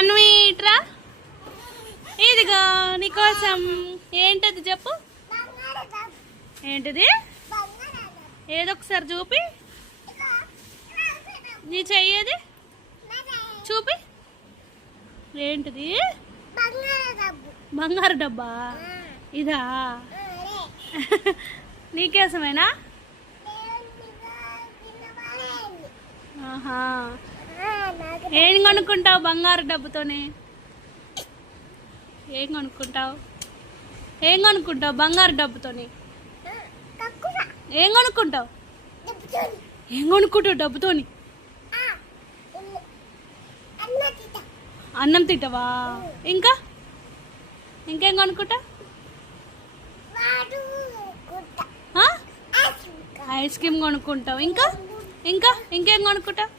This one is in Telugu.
తన్వి ఇట్రా, ఇదిగో నీకోసం. ఏంటది చెప్పు, ఏంటిది? ఏదొకసారి చూపి, నీ చెయ్యేది చూపి. ఏంటిది? బంగారు డబ్బా. ఇదా? నీకోసమేనా? ఆహా, ఏం కొనుక్కుంటావు బంగారు డబ్బుతోనే? ఏం కొనుక్కుంటావు? ఏం కొనుక్కుంటావు బంగారు డబ్బుతోని? ఏం కొనుక్కుంటావు? ఏం కొనుక్కుంటావు డబ్బుతోని? అన్నం తింటావా? ఇంకా ఇంకేం కొనుక్కుంటావు? Ice cream కొనుక్కుంటావు. ఇంకా ఇంకా ఇంకేం కొనుక్కుంటావు?